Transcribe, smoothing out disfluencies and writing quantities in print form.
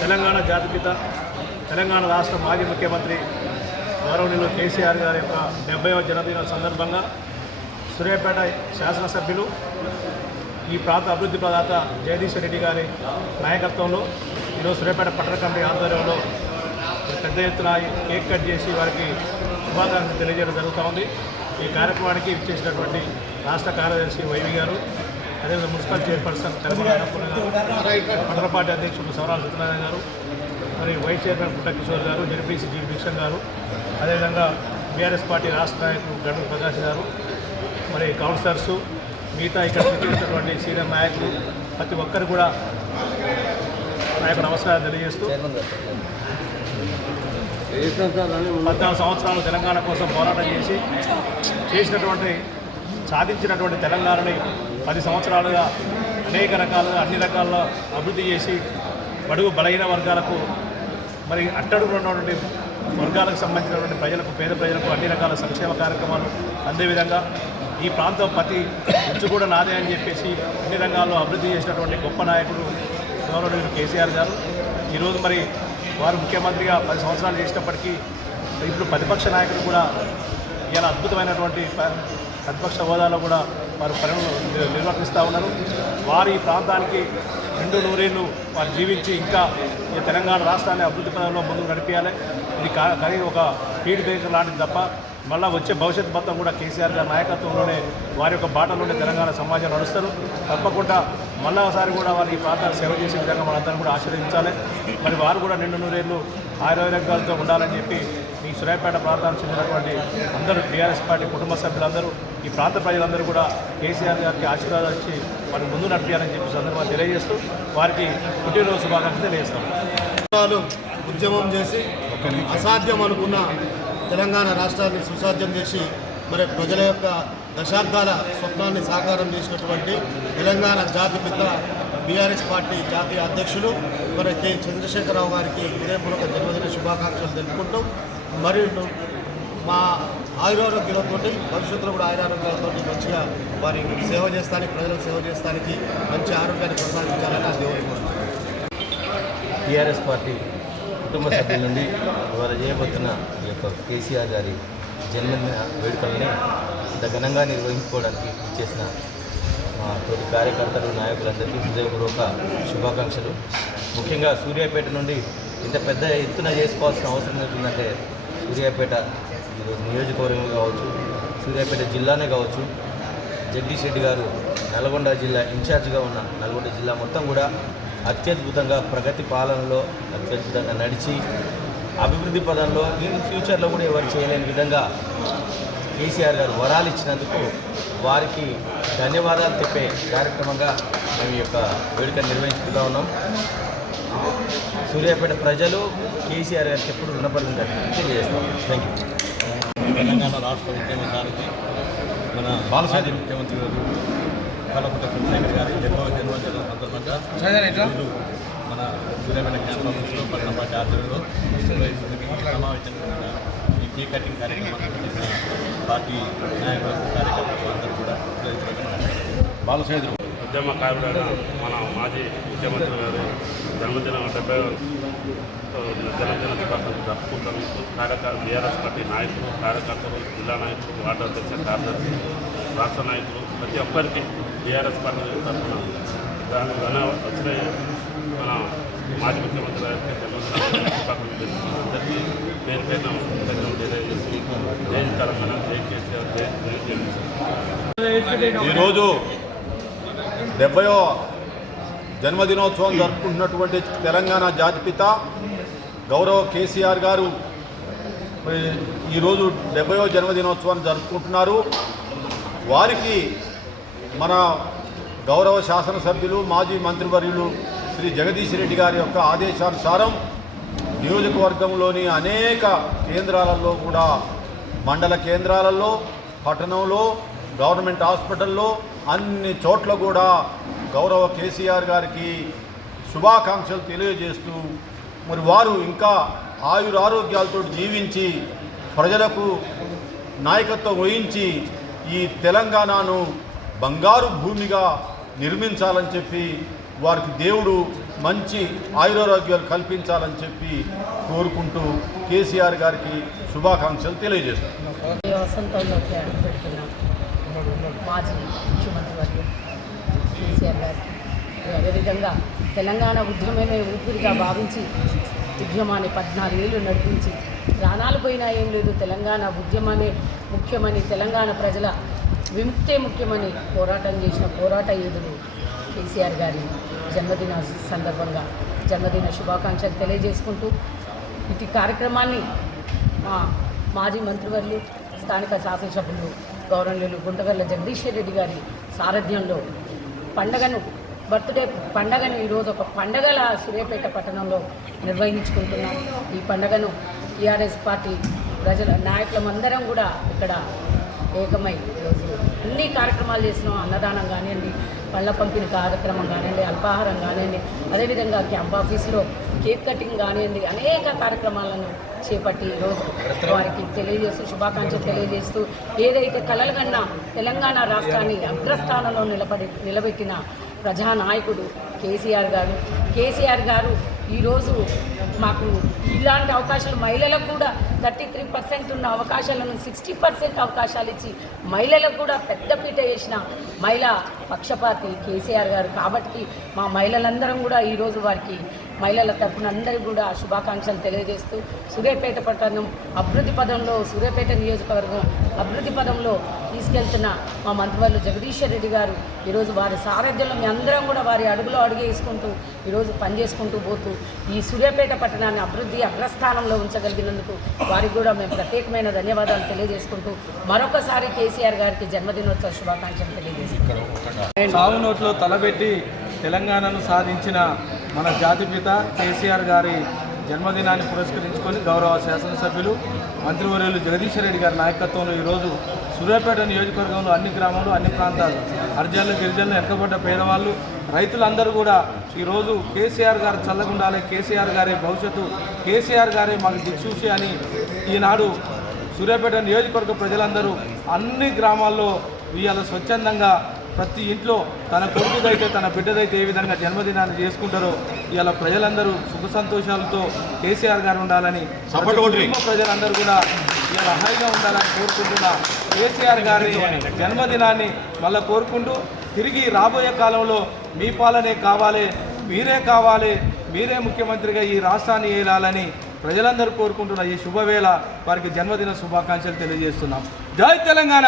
తెలంగాణ జాతిపిత తెలంగాణ రాష్ట్ర మాజీ ముఖ్యమంత్రి గౌరవనీయులు కేసీఆర్ గారి యొక్క 70వ జన్మదిన సందర్భంగా సూర్యాపేట శాసనసభ్యులు ఈ ప్రాంత అభివృద్ధి ప్రదాత జగదీశ్వర్ రెడ్డి గారి నాయకత్వంలో ఈరోజు సూర్యాపేట పట్టణ కమిటీ ఆధ్వర్యంలో పెద్ద ఎత్తున కేక్ కట్ చేసి వారికి శుభాకాంక్షలు తెలియజేయడం జరుగుతూ ఉంది. ఈ కార్యక్రమానికి ఇచ్చేసినటువంటి రాష్ట్ర కార్యదర్శి వైవి గారు, అదేవిధంగా మున్సిపల్ చైర్పర్సన్ తెలంగాణ అన్నపూర్ణ గారు, మండల పార్టీ అధ్యక్షుడు సవరాల సత్యనారాయణ గారు, మరి వైస్ చైర్మన్ పుట్ట కిషోర్ గారు, జడ్పీసీ జీ భిక్షన్ గారు, అదేవిధంగా బీఆర్ఎస్ పార్టీ రాష్ట్ర నాయకులు గండు ప్రకాష్ గారు, మరి కౌన్సిలర్సు, మిగతా ఇక్కడ చేసినటువంటి సీనియర్ నాయకులు ప్రతి ఒక్కరు కూడా నా యొక్క నమస్కారం తెలియజేస్తూ 14 సంవత్సరాలు తెలంగాణ కోసం పోరాటం చేసినటువంటి సాధించినటువంటి తెలంగాణని 10 సంవత్సరాలుగా అనేక రకాలుగా అన్ని రకాల అభివృద్ధి చేసి బడుగు బలహీన వర్గాలకు మరి అట్టడుగులో ఉన్నటువంటి వర్గాలకు సంబంధించినటువంటి ప్రజలకు, పేద ప్రజలకు అన్ని రకాల సంక్షేమ కార్యక్రమాలు అందేవిధంగా ఈ ప్రాంతం ప్రతి ఇంచు కూడా నాదే అని చెప్పేసి అన్ని రంగాల్లో అభివృద్ధి చేసినటువంటి గొప్ప నాయకుడు గౌరవనీయులు కేసీఆర్ గారు. ఈరోజు మరి వారు ముఖ్యమంత్రిగా 10 సంవత్సరాలు చేసినప్పటికీ ఇప్పుడు ప్రతిపక్ష నాయకులు కూడా ఇలా అద్భుతమైనటువంటి ప్రతిపక్ష హోదాలో కూడా వారు పనులు నిర్వర్తిస్తూ ఉన్నారు. వారు ఈ ప్రాంతానికి 2 నూరేళ్ళు వారు జీవించి ఇంకా ఈ తెలంగాణ రాష్ట్రాన్ని అభివృద్ధి పదంలో ముందుకు నడిపించాలి. ఇది కానీ ఒక స్పీడ్ బ్రేకర్ లాంటిది తప్ప మళ్ళీ వచ్చే భవిష్యత్ మొత్తం కూడా కేసీఆర్ గారి నాయకత్వంలోనే వారి యొక్క బాటలోనే తెలంగాణ సమాజం నడుస్తారు. తప్పకుండా మళ్ళా ఒకసారి కూడా వారు ఈ ప్రాంతాన్ని సేవ చేసే విధంగా మనందరం కూడా ఆశీర్వదించాలి. మరి వారు కూడా 2 నూరేళ్ళు ఆరోగ్యాలతో ఉండాలని చెప్పి ఈ సూర్యాపేట ప్రాంతానికి చెందినటువంటి అందరూ బీఆర్ఎస్ పార్టీ కుటుంబ సభ్యులందరూ ఈ ప్రాంత ప్రజలందరూ కూడా కేసీఆర్ గారికి ఆశీర్వాదాలు ఇచ్చి వారిని ముందు నడిపించాలని చెప్పి సందర్భంగా తెలియజేస్తూ వారికి పుట్టినరోజు శుభాకాంక్షలు తెలియజేస్తాం. ఉద్యమం చేసి అసాధ్యం అనుకున్న తెలంగాణ రాష్ట్రాన్ని సుసాధ్యం చేసి మరి ప్రజల యొక్క దశాబ్దాల స్వప్నాన్ని సాకారం చేసినటువంటి తెలంగాణ జాతిపిత బీఆర్ఎస్ పార్టీ జాతీయ అధ్యక్షులు మరి కె చంద్రశేఖరరావు గారికి హృదయపూర్వక జన్మదిన శుభాకాంక్షలు తెలుపుకుంటూ మరియు మా ఆయురారోగ్యాలతో భవిష్యత్తులో కూడా ఆయురారోగ్యాలతో మంచిగా వారి సేవ చేస్తానికి, ప్రజలకు సేవ చేస్తానికి మంచి ఆరోగ్యాన్ని ప్రసాదించాలని నా దేవుని కోరుతున్నాను. టీఆర్ఎస్ పార్టీ కుటుంబ సభ్యుల నుండి ఇవాళ చేయబోతున్న ఈ యొక్క కేసీఆర్ గారి జన్మదిన వేడుకల్ని ఇంత ఘనంగా నిర్వహించుకోవడానికి ఇచ్చేసిన మా తోటి కార్యకర్తలు, నాయకులందరికీ హృదయపూర్వక శుభాకాంక్షలు. ముఖ్యంగా సూర్యాపేట నుండి ఇంత పెద్ద ఎత్తున చేసుకోవాల్సిన అవసరం ఏంటంటే సూర్యాపేట ఈరోజు నియోజకవర్గం కావచ్చు, సూర్యాపేట జిల్లానే కావచ్చు, జగదీష్ రెడ్డి గారు నల్గొండ జిల్లా ఇన్ఛార్జిగా ఉన్న నల్గొండ జిల్లా మొత్తం కూడా అత్యద్భుతంగా ప్రగతి పాలనలో అత్యద్భుతంగా నడిచి అభివృద్ధి పదంలో ఇన్ ఫ్యూచర్లో కూడా ఎవరు చేయలేని విధంగా కేసీఆర్ గారు వరాలు ఇచ్చినందుకు వారికి ధన్యవాదాలు చెప్పే కార్యక్రమంగా మేము ఈ యొక్క వేడుకను నిర్వహించుకుంటూ ఉన్నాం. సూర్యాపేట ప్రజలు కేసీఆర్ గారికి ఎప్పుడు రుణపడి ఉంటారని తెలియజేస్తాం. Thank you. తెలంగాణ రాష్ట్ర ఉద్యమకారికి మన బాలసాది ముఖ్యమంత్రి గారు కల్వకుంట్ల చంద్రశేఖర్ గారి జన్మదిన సందర్భంగా మన సూర్యాపేట క్యాంప్ ఆఫీస్లో పట్టణ పార్టీ ఆధ్వర్యంలో సమావేశంగా ఈ కేక్ కటింగ్ కార్యక్రమాన్ని చేసిన పార్టీ నాయకులకు, కార్యకర్తలు అందరూ కూడా బాలసాది ఉద్యమకారుడైన మన మాజీ ముఖ్యమంత్రి గారి జన్మదిన 70వ జన్మదిన శుభాకాంక్షలు జరుపుకుంటారు. బీఆర్ఎస్ పార్టీ నాయకులు, కార్యకర్తలు, జిల్లా నాయకులు, వార్డు అధ్యక్ష కార్యదర్శి, రాష్ట్ర నాయకులు ప్రతి ఒక్కరికి బీఆర్ఎస్ పార్టీ తరఫున దాని వచ్చిన మన మాజీ ముఖ్యమంత్రి గారికి జన్మదిన శుభాకాంక్షలు తెలుపుతున్నాను. అందరికీ పేరు పేరున తెలియజేసి జై తెలంగాణ, జై కేసీఆర్, జై. ఈరోజు 70వ జన్మదినోత్సవం జరుపుకుంటున్నటువంటి తెలంగాణ జాతిపిత గౌరవ కేసీఆర్ గారు ఈరోజు 70వ జన్మదినోత్సవాన్ని జరుపుకుంటున్నారు. వారికి మన గౌరవ శాసనసభ్యులు మాజీ మంత్రివర్యులు శ్రీ జగదీష్ రెడ్డి గారి యొక్క ఆదేశానుసారం నియోజకవర్గంలోని అనేక కేంద్రాలలో కూడా, మండల కేంద్రాలలో, పట్టణంలో, గవర్నమెంట్ హాస్పిటల్లో అన్ని చోట్ల కూడా గౌరవ కేసీఆర్ గారికి శుభాకాంక్షలు తెలియజేస్తూ మరి వారు ఇంకా ఆయురారోగ్యాలతో జీవించి ప్రజలకు నాయకత్వం వహించి ఈ తెలంగాణను బంగారు భూమిగా నిర్మించాలని చెప్పి వారికి దేవుడు మంచి ఆయురారోగ్యాలు కల్పించాలని చెప్పి కోరుకుంటూ కేసీఆర్ గారికి శుభాకాంక్షలు తెలియజేస్తారు. వసంతంలోకి అడుగుపెడుతున్న మాజీ ముఖ్యమంత్రి వర్యులు కేసీఆర్ గారికి, అదేవిధంగా తెలంగాణ ఉద్యమమే ఊపిరిగా భావించి ఉద్యమాన్ని 14 ఏళ్ళు నడిపించి ప్రాణాలు పోయినా ఏం లేదు, తెలంగాణ ఉద్యమాన్ని ముఖ్యమని, తెలంగాణ ప్రజల విముక్తే ముఖ్యమని పోరాటం చేసిన పోరాట యోధులు కేసీఆర్ గారి జన్మదిన సందర్భంగా జన్మదిన శుభాకాంక్షలు తెలియజేసుకుంటూ ఇటు కార్యక్రమాన్ని మా మాజీ మంత్రివర్యులు స్థానిక శాసనసభ్యులు గౌరవనీయులు గుంటగల్ల జగదీశ్వర్ రెడ్డి గారి సారథ్యంలో బర్త్డే పండగను ఈరోజు ఒక పండగల సూర్యాపేట పట్టణంలో నిర్వహించుకుంటున్నాం. ఈ పండగను టీఆర్ఎస్ పార్టీ ప్రజల నాయకులమందరం కూడా ఇక్కడ ఏకమై ఈరోజు అన్ని కార్యక్రమాలు చేసినాం. అన్నదానం కానివ్వండి, పళ్ళ పంపిణీ కార్యక్రమం కానివ్వండి, అల్పాహారం కానివ్వండి, అదేవిధంగా క్యాంప్ ఆఫీస్లో కేక్ కటింగ్ కానివ్వండి, అనేక కార్యక్రమాలను చేపట్టి ఈరోజు వారికి తెలియజేస్తూ శుభాకాంక్షలు తెలియజేస్తూ ఏదైతే కలలు కన్నా తెలంగాణ రాష్ట్రాన్ని అగ్రస్థానంలో నిలబెట్టిన ప్రజానాయకుడు కేసీఆర్ గారు ఈరోజు మాకు ఇలాంటి అవకాశాలు మహిళలకు కూడా 33% ఉన్న అవకాశాలను 60% అవకాశాలు ఇచ్చి మహిళలకు కూడా పెద్దపీట వేసిన మహిళా పక్షపాతి కేసీఆర్ గారు. కాబట్టి మా మహిళలందరం కూడా ఈరోజు వారికి మహిళల తరఫున అందరికీ కూడా శుభాకాంక్షలు తెలియజేస్తూ సూర్యాపేట పట్టణం అభివృద్ధి పదంలో, సూర్యాపేట నియోజకవర్గం అభివృద్ధి పదంలో తీసుకెళ్తున్న మా మంత్రివర్యులు జగదీశ్వర్ రెడ్డి గారు ఈరోజు వారి సారథ్యంలో మీ అందరం కూడా వారి అడుగులో అడుగు వేసుకుంటూ ఈరోజు పనిచేసుకుంటూ పోతూ ఈ సూర్యాపేట పట్టణాన్ని అభివృద్ధి అగ్రస్థానంలో ఉంచగలిగినందుకు వారికి కూడా మేము ప్రత్యేకమైన ధన్యవాదాలు తెలియజేసుకుంటూ మరొకసారి కేసీఆర్ గారికి జన్మదినోత్సవ శుభాకాంక్షలు తెలియజేసుకుంటాం. సాగు నోట్లో తలబెట్టి తెలంగాణను సాధించిన మన జాతిపిత కేసీఆర్ గారి జన్మదినాన్ని పురస్కరించుకొని గౌరవ శాసనసభ్యులు మంత్రివర్యులు జగదీశ్వర్ రెడ్డి గారి నాయకత్వంలో ఈరోజు సూర్యాపేట నియోజకవర్గంలో అన్ని గ్రామాలు, అన్ని ప్రాంతాలు, హరిజనులు, గిరిజనులు, వెనుకబడ్డ పేదవాళ్ళు, రైతులందరూ కూడా ఈరోజు కేసీఆర్ గారు చల్లగుండాలి, కేసీఆర్ గారి భవిష్యత్తు, కేసీఆర్ గారే మాకు దిక్సూచి అని ఈనాడు సూర్యాపేట నియోజకవర్గ ప్రజలందరూ అన్ని గ్రామాల్లో ఇవాళ స్వచ్ఛందంగా ప్రతి ఇంట్లో తన కొడుకుదైతే తన బిడ్డదైతే ఏ విధంగా జన్మదినాన్ని చేసుకుంటారో ఇవాళ ప్రజలందరూ సుఖ సంతోషాలతో కేసీఆర్ గారు ఉండాలని, ప్రజలందరూ కూడా ఇవాళ హాయిగా ఉండాలని కోరుకుంటున్న కేసీఆర్ గారి జన్మదినాన్ని మళ్ళీ కోరుకుంటూ తిరిగి రాబోయే కాలంలో మీ పాలనే కావాలి, మీరే ముఖ్యమంత్రిగా ఈ రాష్ట్రాన్ని ఏలాలని ప్రజలందరూ కోరుకుంటున్న ఈ శుభవేళ వారికి జన్మదిన శుభాకాంక్షలు తెలియజేస్తున్నాం. జై తెలంగాణ.